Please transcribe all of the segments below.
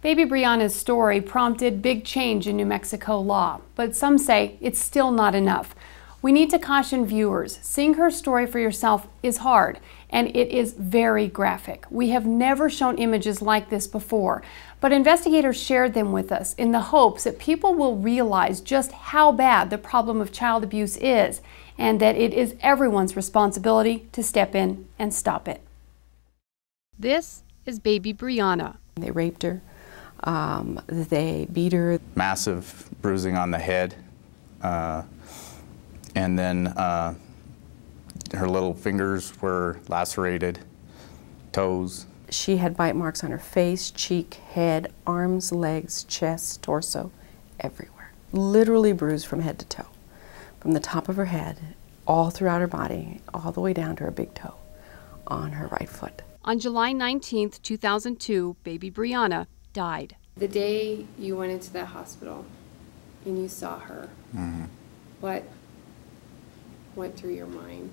Baby Brianna's story prompted big change in New Mexico law, but some say it's still not enough. We need to caution viewers, seeing her story for yourself is hard, and it is very graphic. We have never shown images like this before, but investigators shared them with us in the hopes that people will realize just how bad the problem of child abuse is, and that it is everyone's responsibility to step in and stop it. This is Baby Brianna. They raped her. They beat her. Massive bruising on the head, and then her little fingers were lacerated, toes. She had bite marks on her face, cheek, head, arms, legs, chest, torso, everywhere. Literally bruised from head to toe, from the top of her head, all throughout her body, all the way down to her big toe on her right foot. On July 19, 2002, baby Brianna died. The day you went into that hospital and you saw her, what went through your mind?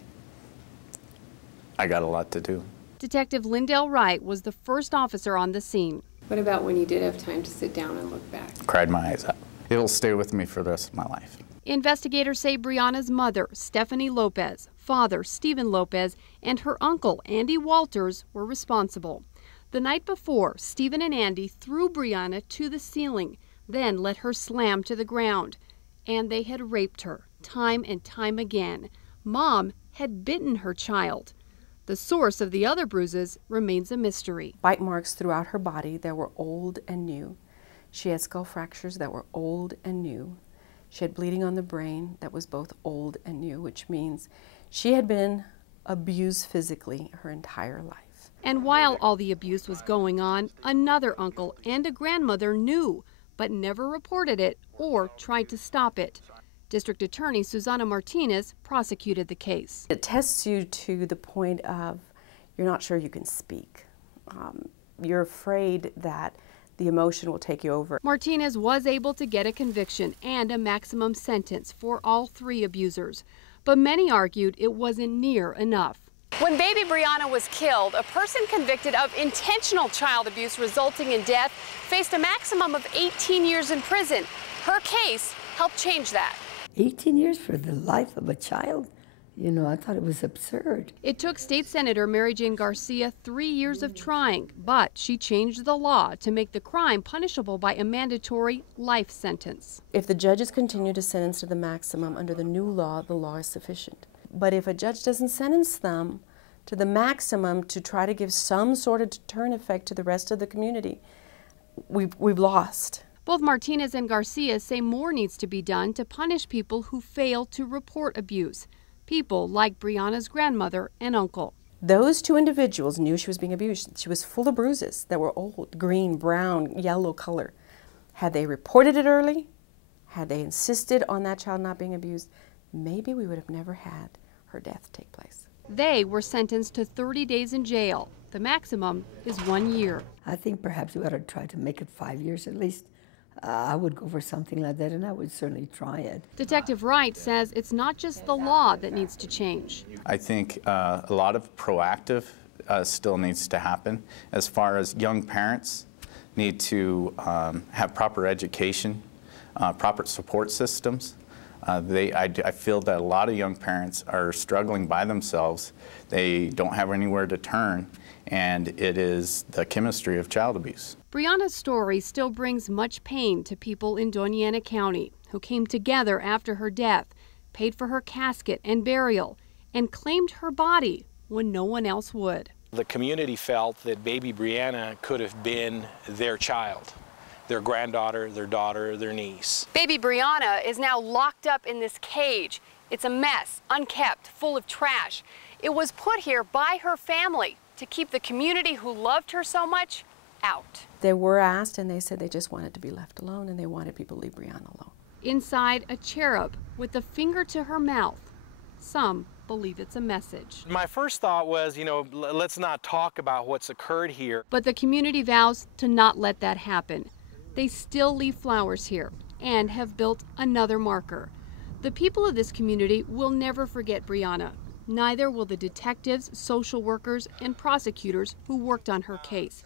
I got a lot to do. Detective Lindell Wright was the first officer on the scene. What about when you did have time to sit down and look back? Cried my eyes out. It'll stay with me for the rest of my life. Investigators say Brianna's mother, Stephanie Lopez, father, Stephen Lopez, and her uncle, Andy Walters, were responsible. The night before, Stephen and Andy threw Brianna to the ceiling, then let her slam to the ground. And they had raped her, time and time again. Mom had bitten her child. The source of the other bruises remains a mystery. Bite marks throughout her body that were old and new. She had skull fractures that were old and new. She had bleeding on the brain that was both old and new, which means she had been abused physically her entire life. And while all the abuse was going on, another uncle and a grandmother knew, but never reported it or tried to stop it. District Attorney Susana Martinez prosecuted the case. It tests you to the point of you're not sure you can speak. You're afraid that the emotion will take you over. Martinez was able to get a conviction and a maximum sentence for all three abusers, but many argued it wasn't near enough. When baby Brianna was killed, a person convicted of intentional child abuse resulting in death faced a maximum of 18 years in prison. Her case helped change that. 18 years for the life of a child? You know, I thought it was absurd. It took State Senator Mary Jane Garcia 3 years of trying, but she changed the law to make the crime punishable by a mandatory life sentence. If the judges continue to sentence to the maximum under the new law, the law is sufficient. But if a judge doesn't sentence them to the maximum to try to give some sort of deterrent effect to the rest of the community, we've lost. Both Martinez and Garcia say more needs to be done to punish people who fail to report abuse. People like Brianna's grandmother and uncle. Those two individuals knew she was being abused. She was full of bruises that were old, green, brown, yellow color. Had they reported it early, had they insisted on that child not being abused, maybe we would have never had her death take place. They were sentenced to 30 days in jail. The maximum is 1 year. I think perhaps we ought to try to make it 5 years at least. I would go for something like that, and I would certainly try it. Detective Wright says it's not just the law that needs to change. I think a lot of proactive still needs to happen. As far as young parents need to have proper education, proper support systems. I feel that a lot of young parents are struggling by themselves. They don't have anywhere to turn, and it is the chemistry of child abuse. Brianna's story still brings much pain to people in Doña Ana County who came together after her death, paid for her casket and burial, and claimed her body when no one else would. The community felt that baby Brianna could have been their child, their granddaughter, their daughter, their niece. Baby Brianna is now locked up in this cage. It's a mess, unkept, full of trash. It was put here by her family to keep the community who loved her so much out. They were asked, and they said they just wanted to be left alone, and they wanted people to leave Brianna alone. Inside, a cherub with a finger to her mouth. Some believe it's a message. My first thought was, you know, let's not talk about what's occurred here. But the community vows to not let that happen. They still leave flowers here and have built another marker. The people of this community will never forget Brianna. Neither will the detectives, social workers, and prosecutors who worked on her case.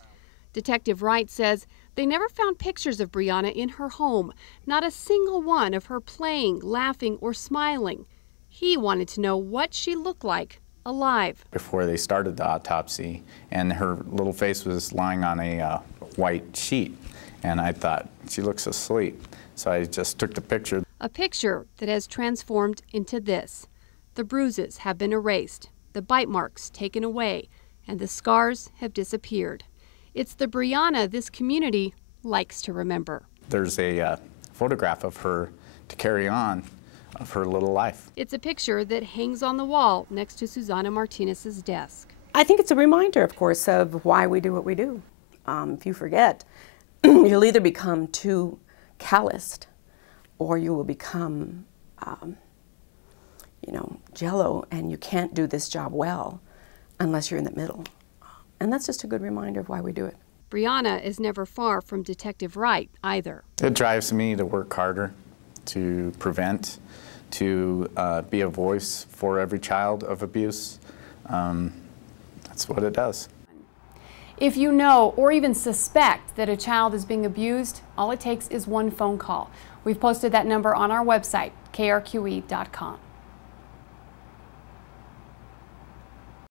Detective Wright says They never found pictures of Brianna in her home, not a single one of her playing, laughing, or smiling. He wanted to know what she looked like alive. Before they started the autopsy, and her little face was lying on a white sheet, and I thought, she looks asleep. So I just took the picture. A picture that has transformed into this. The bruises have been erased, the bite marks taken away, and the scars have disappeared. It's the Brianna this community likes to remember. There's a photograph of her to carry on of her little life. It's a picture that hangs on the wall next to Susana Martinez's desk. I think it's a reminder, of course, of why we do what we do. If you forget, you'll either become too calloused or you will become, jello, and you can't do this job well unless you're in the middle. And that's just a good reminder of why we do it. Brianna is never far from Detective Wright either. It drives me to work harder, to prevent, to be a voice for every child of abuse. That's what it does. If you know or even suspect that a child is being abused, all it takes is one phone call. We've posted that number on our website, krqe.com.